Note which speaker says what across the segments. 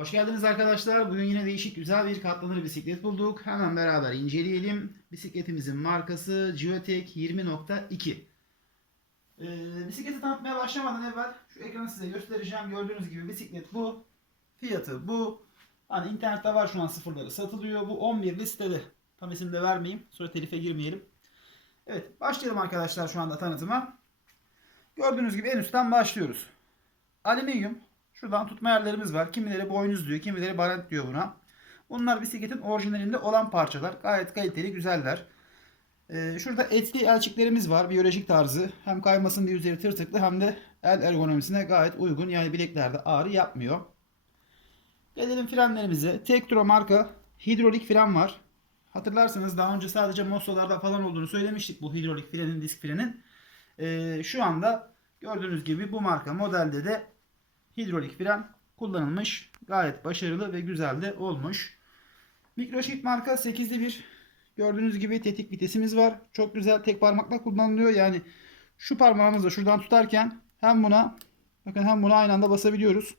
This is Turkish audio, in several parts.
Speaker 1: Hoş geldiniz arkadaşlar. Bugün yine değişik güzel bir katlanır bisiklet bulduk. Hemen beraber inceleyelim. Bisikletimizin markası Geotech 20.2. Ee, bisikleti tanıtmaya başlamadan evvel şu ekranı size göstereceğim. Gördüğünüz gibi bisiklet bu. Fiyatı bu. Hani internette var şu an sıfırları satılıyor. Bu 11 listede. Tam isim de vermeyeyim. Sonra telife girmeyelim. Evet başlayalım arkadaşlar şu anda tanıtıma. Gördüğünüz gibi en üstten başlıyoruz. Alüminyum. Şuradan tutma yerlerimiz var. Kimileri boynuz diyor, kimileri baret diyor buna. Bunlar bisikletin orijinalinde olan parçalar. Gayet kaliteli, güzeller. Ee, şurada etki elçiklerimiz var. Biyolojik tarzı. Hem kaymasın diye üzeri tırtıklı hem de el ergonomisine gayet uygun. Yani bileklerde ağrı yapmıyor. Gelelim frenlerimize. Tektro marka hidrolik fren var. Hatırlarsanız daha önce sadece Mosso'larda falan olduğunu söylemiştik bu hidrolik frenin, disk frenin. Ee, şu anda gördüğünüz gibi bu marka modelde de hidrolik fren kullanılmış. Gayet başarılı ve güzel de olmuş. Microshift marka 8'li bir gördüğünüz gibi tetik vitesimiz var. Çok güzel tek parmakla kullanılıyor. Yani şu parmağımızla şuradan tutarken hem buna bakın hem buna aynı anda basabiliyoruz.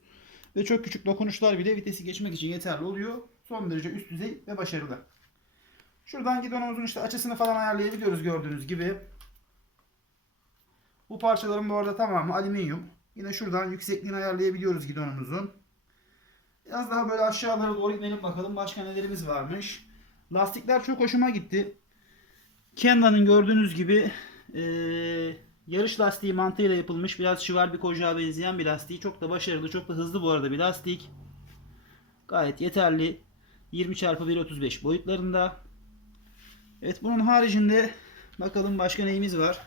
Speaker 1: Ve çok küçük dokunuşlar bile vitesi geçmek için yeterli oluyor. Son derece üst düzey ve başarılı. Şuradan gidonumuzun işte açısını falan ayarlayabiliyoruz gördüğünüz gibi. Bu parçaların bu arada tamamı alüminyum. Yine şuradan yüksekliğini ayarlayabiliyoruz gidonumuzun. Biraz daha böyle aşağılara doğru inelim bakalım başka nelerimiz varmış. Lastikler çok hoşuma gitti. Kenda'nın gördüğünüz gibi eee, yarış lastiği mantığıyla yapılmış biraz şivar bir kocağa benzeyen bir lastiği. Çok da başarılı, çok da hızlı bu arada bir lastik. Gayet yeterli. 20 x 1.35 boyutlarında. Evet bunun haricinde bakalım başka neyimiz var.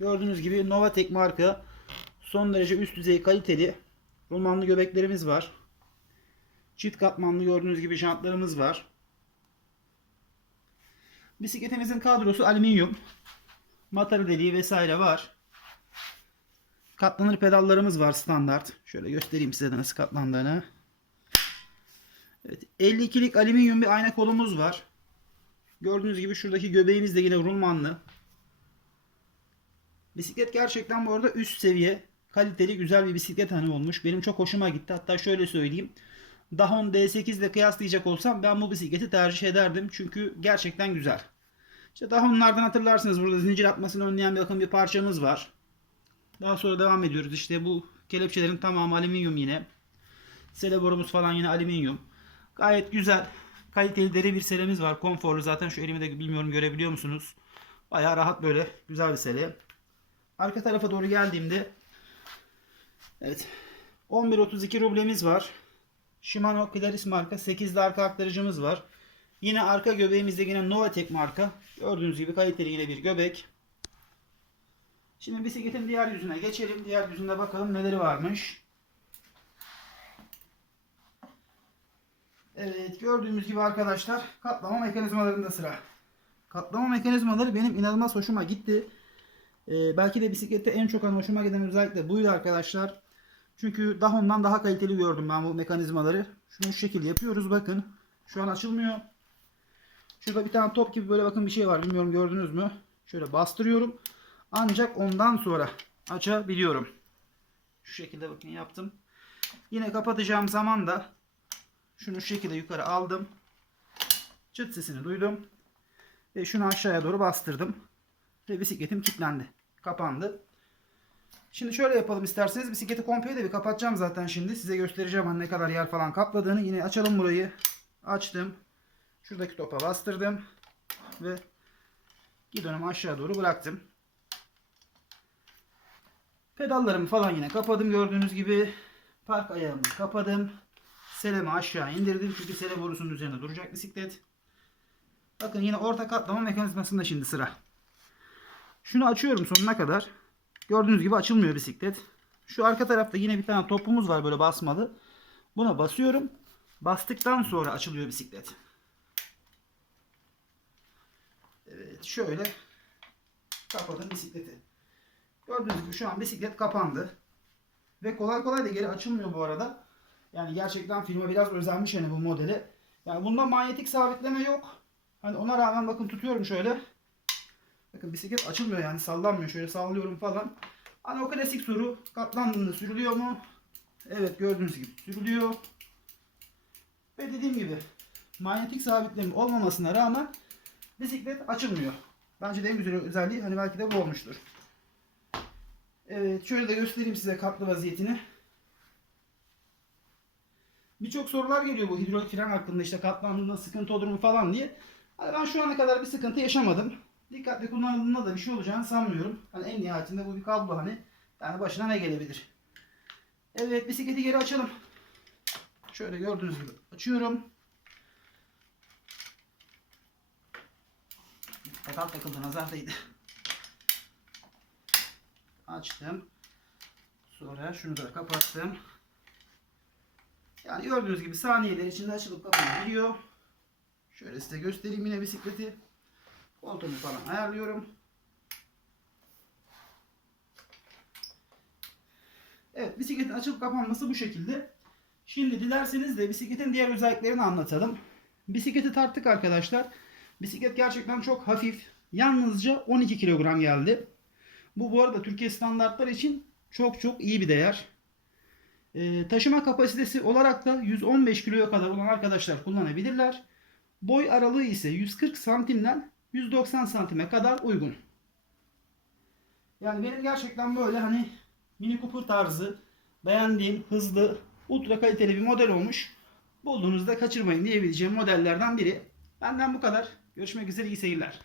Speaker 1: Gördüğünüz gibi Novatek marka son derece üst düzey kaliteli romanlı göbeklerimiz var. Çift katmanlı gördüğünüz gibi jantlarımız var. Bisikletimizin kadrosu alüminyum. Matarı deliği vesaire var. Katlanır pedallarımız var standart. Şöyle göstereyim size de nasıl katlandığını. Evet, 52'lik alüminyum bir ayna kolumuz var. Gördüğünüz gibi şuradaki göbeğimiz de yine rulmanlı. Bisiklet gerçekten bu arada üst seviye kaliteli güzel bir bisiklet hani olmuş. Benim çok hoşuma gitti. Hatta şöyle söyleyeyim. Dahon D8 ile kıyaslayacak olsam ben bu bisikleti tercih ederdim. Çünkü gerçekten güzel. İşte Dahon'lardan hatırlarsınız burada zincir atmasını önleyen bir bakın bir parçamız var. Daha sonra devam ediyoruz. İşte bu kelepçelerin tamamı alüminyum yine. Sele borumuz falan yine alüminyum. Gayet güzel. Kaliteli deri bir selemiz var. Konforlu zaten şu elimi de bilmiyorum görebiliyor musunuz? Bayağı rahat böyle güzel bir sele. Arka tarafa doğru geldiğimde Evet. 1132 rublemiz var. Shimano Claris marka 8'li arka aktarıcımız var. Yine arka göbeğimizde yine Novatek marka. Gördüğünüz gibi kaliteli yine bir göbek. Şimdi bisikletin diğer yüzüne geçelim. Diğer yüzünde bakalım neleri varmış. Evet gördüğümüz gibi arkadaşlar katlama mekanizmalarında sıra. Katlama mekanizmaları benim inanılmaz hoşuma gitti. Ee, belki de bisiklette en çok hani hoşuma giden özellikle buydu arkadaşlar. Çünkü Dahon'dan daha kaliteli gördüm ben bu mekanizmaları. Şunu şu şekilde yapıyoruz bakın. Şu an açılmıyor. Şurada bir tane top gibi böyle bakın bir şey var. Bilmiyorum gördünüz mü? Şöyle bastırıyorum. Ancak ondan sonra açabiliyorum. Şu şekilde bakın yaptım. Yine kapatacağım zaman da şunu şu şekilde yukarı aldım. Çıt sesini duydum. Ve şunu aşağıya doğru bastırdım. Ve bisikletim kilitlendi. Kapandı. Şimdi şöyle yapalım isterseniz. Bisikleti komple de bir kapatacağım zaten şimdi. Size göstereceğim hani ne kadar yer falan kapladığını. Yine açalım burayı. Açtım. Şuradaki topa bastırdım. Ve gidonumu aşağı doğru bıraktım. Pedallarımı falan yine kapadım gördüğünüz gibi. Park ayağımı kapadım. Selemi aşağı indirdim. Çünkü sele borusunun üzerinde duracak bisiklet. Bakın yine orta katlama mekanizmasında şimdi sıra. Şunu açıyorum sonuna kadar. Gördüğünüz gibi açılmıyor bisiklet. Şu arka tarafta yine bir tane topumuz var böyle basmalı. Buna basıyorum. Bastıktan sonra açılıyor bisiklet. Evet şöyle kapadım bisikleti. Gördüğünüz gibi şu an bisiklet kapandı. Ve kolay kolay da geri açılmıyor bu arada. Yani gerçekten firma biraz özenmiş yani bu modeli. Yani bunda manyetik sabitleme yok. Hani ona rağmen bakın tutuyorum şöyle. Bakın bisiklet açılmıyor yani sallanmıyor. Şöyle sallıyorum falan. Hani o klasik soru katlandığında sürülüyor mu? Evet gördüğünüz gibi sürülüyor. Ve dediğim gibi manyetik sabitleme olmamasına rağmen bisiklet açılmıyor. Bence de en güzel özelliği hani belki de bu olmuştur. Evet şöyle de göstereyim size katlı vaziyetini. Birçok sorular geliyor bu hidrolik fren hakkında işte katlandığında sıkıntı olur mu falan diye. Hani ben şu ana kadar bir sıkıntı yaşamadım. Dikkatli kullanıldığında da bir şey olacağını sanmıyorum. Hani en nihayetinde bu bir kablo hani. Yani başına ne gelebilir? Evet bisikleti geri açalım. Şöyle gördüğünüz gibi açıyorum. Pedal takıldı nazar değdi. Açtım. Sonra şunu da kapattım. Yani gördüğünüz gibi saniyeler içinde açılıp kapanabiliyor. Şöyle size göstereyim yine bisikleti. Koltuğumu falan ayarlıyorum. Evet bisikletin açılıp kapanması bu şekilde. Şimdi dilerseniz de bisikletin diğer özelliklerini anlatalım. Bisikleti tarttık arkadaşlar. Bisiklet gerçekten çok hafif. Yalnızca 12 kilogram geldi. Bu bu arada Türkiye standartları için çok çok iyi bir değer. Ee, taşıma kapasitesi olarak da 115 kiloya kadar olan arkadaşlar kullanabilirler. Boy aralığı ise 140 santimden 190 santime kadar uygun. Yani benim gerçekten böyle hani Mini Cooper tarzı beğendiğim hızlı ultra kaliteli bir model olmuş. Bulduğunuzda kaçırmayın diyebileceğim modellerden biri. Benden bu kadar. Görüşmek üzere iyi seyirler.